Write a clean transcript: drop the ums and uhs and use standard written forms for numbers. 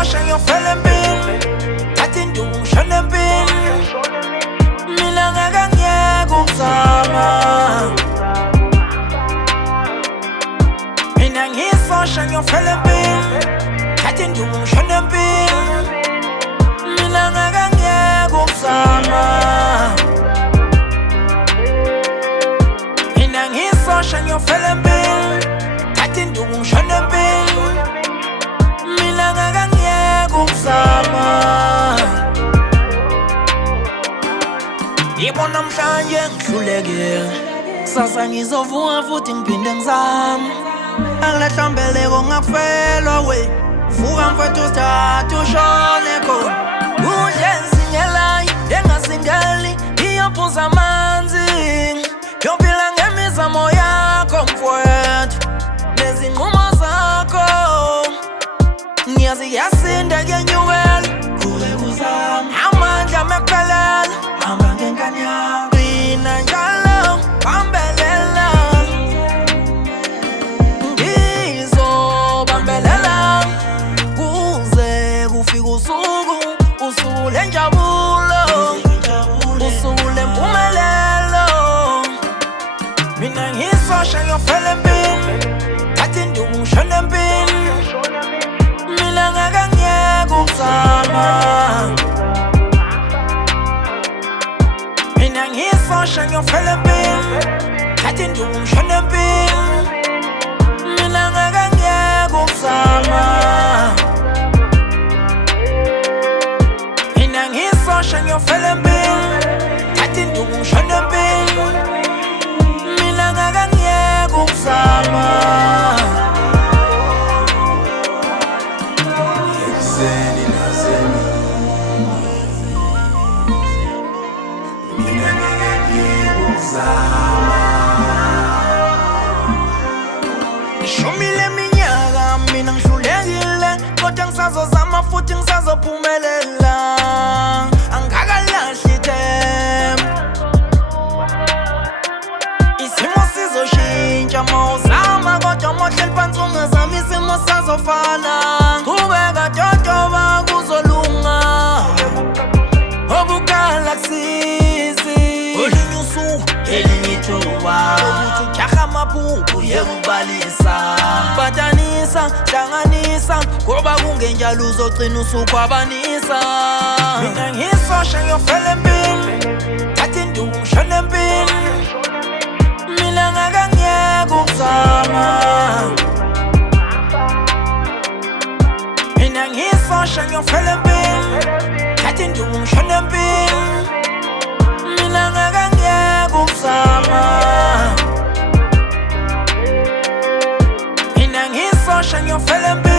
ngisosha ngiyofela empini, thatha induku ngishona empini. Mina ngeke ngiyeke ukuzama, mina ngisosha ngiyofela empini, thatha induku ngishona empini. Mina ngeke ngiyeke ukuzama, mina ngisosha ngiyofela empini, thatha induku ngishona empini. Mina ngeke ngiyeke ukuzama. Yebo namhlanje ngihlulekile, kusasa ngizovuka futhi ngiphinde ngizame. Angilahla mbeleko ngakufelwa we, vuka mfethu usithathe ushone khona. Uhlezi ngelayo engasingeli, iyophuza amanzi, yophila ngemizamo yakho mfowethu nezinqumo zakho. Ngiyazi yasinda kuyenyukela, kuke kuzama amandla mekuphelela, hamba ngenkani yakho. Qina njalo bambelela, ngizobambelela kuze kufike usuku lenjabulo, usuku lempumelelo. Mina ngisosha ngiyofela empini, thatha induku ngishona empini. Mina ngeke ngiyeke ukuzama, mina ngisosha ngiyofela empini, thatha induku ngishona empini. Mina ngeke ngiyeke ukuzama, mina ngisosha ngiyofela empini, thatha induku ngishona empini. Mina ngeke ngiyeke ukuzama. Ngishumile minyaka mina ngihlulekile, kodwa ngisazozama futhi ngisazophumelela. Angakalahli ithemba, isimo sizoshintsha mawuzama, kodwa mohleli phansi ungazami isimo sazofana. Qhubeka totoba kuzolunga, obukhala kusizi, olunye usuku elinye ithuba, ukuthi ujaha amaphupho yekubalisa. Batanisa, hlanganisa, ngoba kungenjalo uzogcina usukhwabanisa. Mina ngisosha ngiyofela empini, thatha induku ngishona empini. Mina ngeke ngiyeke ukuzama, mina ngisosha ngiyofela empini, thatha induku ngishona empini. Mina ngeke ngiyeke ukuzama, mina ngisosha ngiyofela empini.